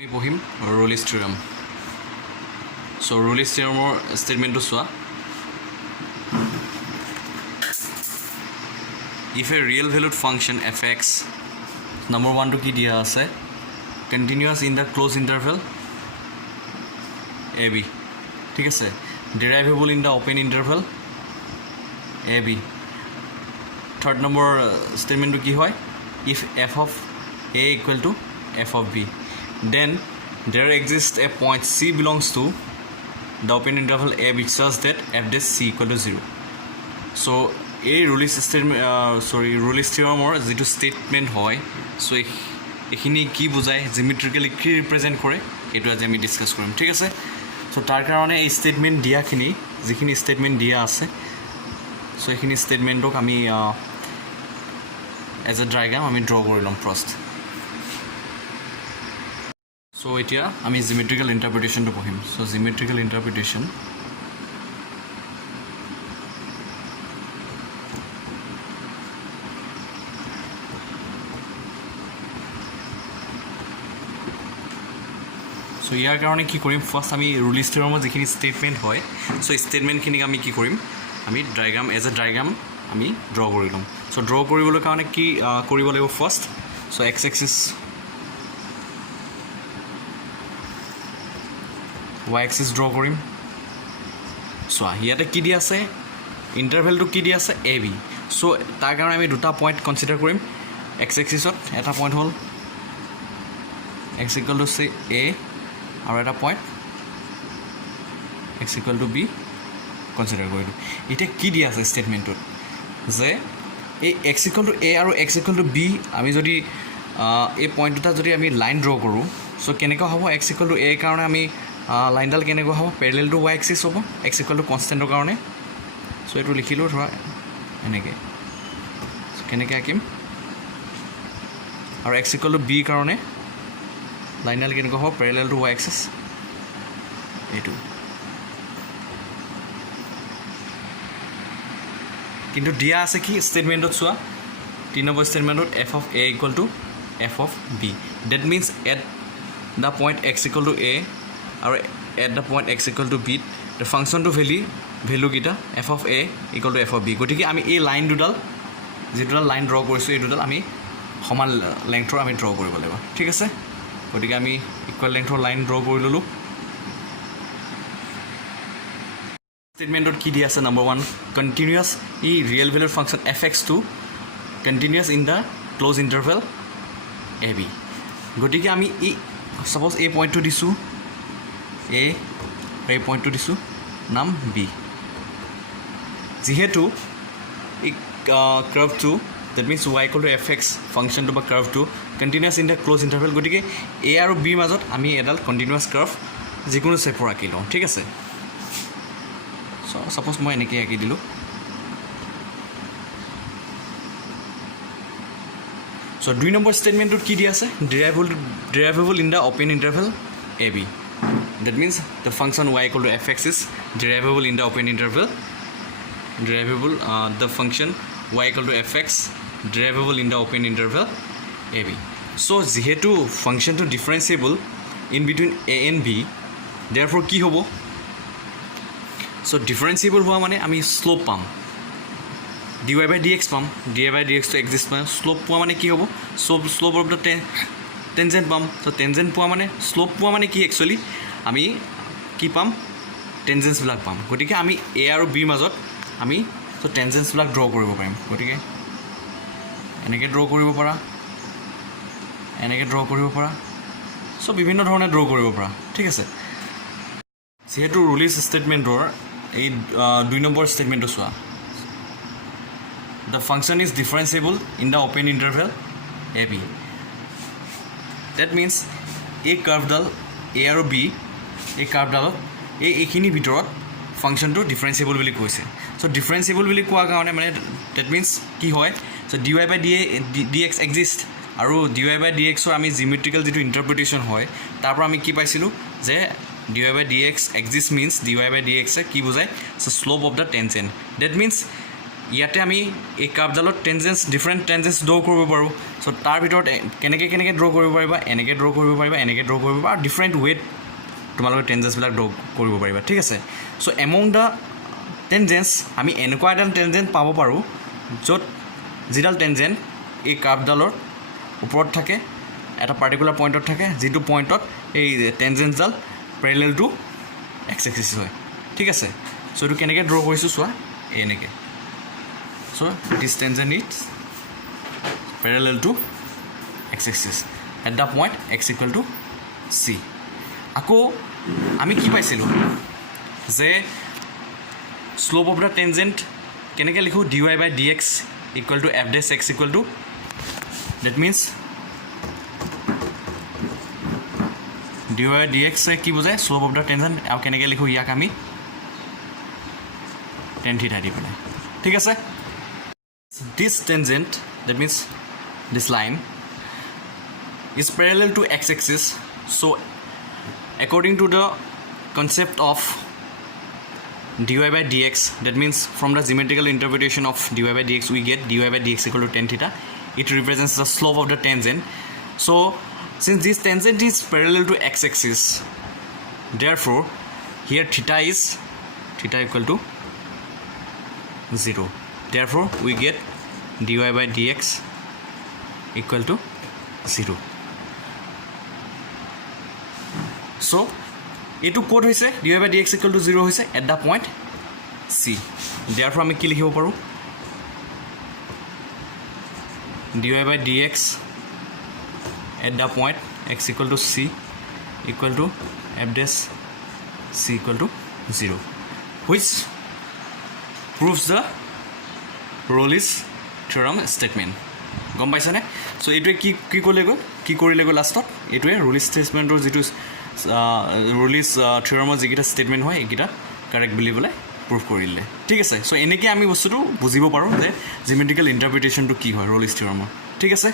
আমি পঢ়িম ৰুলিছ থিয়ৰম। চ' ৰুলিছ থিয়ৰমৰ ষ্টেটমেণ্টটো চোৱা। If a real valued function f x নম্বৰ ওৱানটো কি দিয়া আছে, continuous in the closed interval a b, ঠিক আছে, derivable in the open interval a b. Third নম্বৰ ষ্টেটমেণ্টটো কি হয়, if f of a equal to f of b, then there exists a point C belongs to the open interval a which such that f dash c equal to 0. So a ৰুলিছ ৰুলিছ থিয়ৰমৰ যিটো statement হয়, চ' এইখিনি কি বুজায়, জিমেট্ৰিকেলি কি represent কৰে, সেইটো আজি আমি ডিছকাছ কৰিম, ঠিক আছে। চ' তাৰ কাৰণে এই ষ্টেটমেণ্ট দিয়াখিনি, যিখিনি ষ্টেটমেণ্ট দিয়া আছে, চ' এইখিনি ষ্টেটমেণ্টক আমি এজ এ ডায়েগ্ৰাম আমি ড্ৰ কৰি ল'ম ফাৰ্ষ্ট। চ' এতিয়া আমি জিমেট্ৰিকেল ইণ্টাৰপ্ৰিটেশ্যনটো পঢ়িম। চ' জিমেট্ৰিকেল ইণ্টাৰপ্ৰিটেশ্যন, চ' ইয়াৰ কাৰণে কি কৰিম, ফাৰ্ষ্ট আমি ৰুলিছ থিয়ৰমৰ যিখিনি ষ্টেটমেণ্ট হয়, চ' ষ্টেটমেণ্টখিনিক আমি কি কৰিম, আমি ডায়েগ্ৰাম এজ এ ডায়েগ্ৰাম আমি ড্ৰ কৰি ল'ম। চ' ড্ৰ কৰিবলৈ কাৰণে কি কৰিব লাগিব first, so' x axis, y axis ড্ৰ কৰিম। চোৱা ইয়াতে কি দিয়া আছে, ইণ্টাৰভেলটো কি দিয়া আছে, এ বি। চ' তাৰ কাৰণে আমি দুটা পইণ্ট কনচিডাৰ কৰিম। এক্স এক্সিছত এটা পইণ্ট হ'ল x equal to c a, আৰু এটা point x equal to b consider কৰিলোঁ। এতিয়া কি দিয়া আছে ষ্টেটমেণ্টটোত, যে এই এক্স ইকুৱেল টু এ আৰু এক্স ইকুৱেল টু বি আমি যদি এই পইণ্ট দুটা যদি আমি লাইন ড্ৰ কৰোঁ, চ' কেনেকুৱা হ'ব, এক্স ইকুৱেল টু এৰ কাৰণে আমি লাইনডাল কেনেকুৱা হ'ব, পেৰেলেল টু ৱাই এক্সিছ হ'ব, এক্স ইকুৱেল টু কনষ্টেণ্টৰ কাৰণে। চ' এইটো লিখিলোঁ ধৰা এনেকৈ, কেনেকৈ আঁকিম, আৰু এক্স ইকুৱেল টু বিৰ কাৰণে লাইনডাল কেনেকুৱা হ'ব, পেৰেলেল টু ৱাই এক্সিছ, এইটো। কিন্তু দিয়া আছে কি ষ্টেটমেণ্টত চোৱা, 3 নম্বৰ ষ্টেটমেণ্টত f of a equal to f of b, that means at the point x equal to a আৰু at the point x equal to বিত দ্য ফাংচনটো ভেলুকেইটা f of a equal to f of b. গতিকে আমি এই line দুডাল, যি দুডাল লাইন ড্ৰ কৰিছোঁ, এই দুডাল আমি সমান লেংথৰ আমি ড্ৰ কৰিব লাগিব, ঠিক আছে। গতিকে আমি ইকুৱেল লেংথৰ লাইন ড্ৰ কৰি ল'লোঁ। ষ্টেটমেণ্টত কি দিয়া আছে, নম্বৰ ওৱান, কণ্টিনিউৱাছ ই ৰিয়েল ভেলুৰ function f x to continuous in the closed interval a b. গতিকে আমি ই ছাপ'জ এই পইণ্টটো দিছোঁ এ, এই পইণ্টটো দিছোঁ নাম বি। যিহেতু এই কাৰ্ভটো, that means y equal to f x ফাংচনটো বা কাৰ্ভটো continuous in the closed interval, গতিকে এ আৰু বিৰ মাজত আমি এডাল কণ্টিনিউৱাছ কাৰ্ভ যিকোনো শ্বেপৰ আঁকি লওঁ, ঠিক আছে। চ' ছাপ'জ মই এনেকৈ আঁকি দিলোঁ। চ' 2 নম্বৰ ষ্টেটমেণ্টটোত কি দিয়া আছে, derivable in the open interval a b, that means the function y equal to f x is derivable in the open interval, derivable the function y equal to f x derivable in the open interval a b. So' যিহেতু ফাংচনটো differentiable in between a and b, therefore কি হ'ব, so' differentiable হোৱা মানে আমি slope পাম, d y by d x পাম, d y by D এক্সটো exist পাম। শ্লোপ পোৱা মানে কি হ'ব, শ্লোপ অফ দ্য টেনজেণ্ট পাম। চ' টেনজেণ্ট পোৱা মানে, শ্লোপ পোৱা মানে কি, একচুৱেলি আমি কি পাম, টেনজেন্সবিলাক পাম। গতিকে আমি এ আৰু বিৰ মাজত আমি চ' টেনজেন্সবিলাক ড্ৰ কৰিব পাৰিম। গতিকে এনেকৈ ড্ৰ কৰিব পাৰা, এনেকৈ ড্ৰ কৰিব পাৰা, চ' বিভিন্ন ধৰণে ড্ৰ কৰিব পাৰা, ঠিক আছে। যিহেতু ৰুলিছ ষ্টেটমেণ্টৰ এই 2 নম্বৰ ষ্টেটমেণ্টটো চোৱা, the function is differentiable in the open interval a b, that means এই কাৰ্ভডাল এ আৰু বি, এই কাৰ্ভডালত এইখিনিৰ ভিতৰত ফাংচনটো ডিফাৰেঞ্চিয়েবল বুলি কৈছে। চ' ডিফাৰেঞ্চিয়েবল বুলি কোৱাৰ কাৰণে মানে ডেট মিনছ কি হয়, চ' D y by d x exist, আৰু ডি ৱাই বাই ডি এক্সৰ আমি জিমেট্ৰিকেল যিটো ইণ্টাৰপ্ৰিটেশ্যন হয়, তাৰ পৰা আমি কি পাইছিলোঁ, যে d y by d x exist means d y by d এক্সে কি বুজায়, so' slope of the tangent, that means ইয়াতে আমি এই কাৰ্ভডালত টেনজেন্স ডিফাৰেণ্ট টেনজেন্স ড্ৰ কৰিব পাৰোঁ চ' তাৰ ভিতৰত কেনেকৈ ড্ৰ কৰিব পাৰিবা এনেকৈ ড্ৰ কৰিব পাৰিবা এনেকৈ ড্ৰ কৰিব পাৰিবা আৰু ডিফাৰেণ্ট ৱেত তোমালোকে টেনজেন্সবিলাক ড্ৰ কৰিব পাৰিবা ঠিক আছে চ' এমং দ্য টেনজেন্স আমি এনেকুৱা এডাল টেনজেন্ট পাব পাৰোঁ য'ত যিডাল টেনজেন্ট এই কাৰ্ভডালৰ ওপৰত থাকে এটা পাৰ্টিকুলাৰ পইণ্টত থাকে যিটো পইণ্টত এই টেনজেন্সডাল পেৰেলেল টু এক্স এক্সিছ হয় ঠিক আছে চ' এইটো কেনেকৈ ড্ৰ কৰিছোঁ চোৱা এনেকৈ so' this tangent is parallel to x axis at the point x equal to c আকৌ আমি কি পাইছিলোঁ যে স্লোপ অফ দ্য টেনজেন্ট কেনেকৈ লিখোঁ d y by d x equal to f dash x equal to that means d y d এক্সে কি বুজায় স্লোপ অফ দ্য টেনজেন্ট আৰু কেনেকৈ লিখোঁ ইয়াক আমি টেন থিটা দি পেলাই ঠিক আছে this tangent that means this line is parallel to x axis so' according to the concept of dy by dx that means from the geometrical interpretation of dy by dx we get dy by dx equal to tan theta it represents the slope of the tangent so since this tangent is parallel to x axis therefore here theta equal to 0 therefore we get dy by dx equal to 0 so এইটো ক'ত হৈছে d y by d x equal to 0 হৈছে at the point c therefore আমি কি লিখিব পাৰোঁ d y by d x at the point x equal to c equal to f dash c equal to 0 which proves the Rolle's theorem statement গম পাইছানে চ' এইটোৱে কি কৰিলেগৈ লাষ্টত এইটোৱে Rolle's statementৰ যিটো Rolle's theoremৰ যিকেইটা ষ্টেটমেণ্ট হয় এইকেইটা কাৰেক্ট বুলি পেলাই প্ৰুভ কৰিলে ঠিক আছে চ' এনেকৈ আমি বস্তুটো বুজিব পাৰোঁ যে জিমেট্ৰিকেল ইণ্টাৰপ্ৰিটেশ্যনটো কি হয় Rolle's theoremৰ ঠিক আছে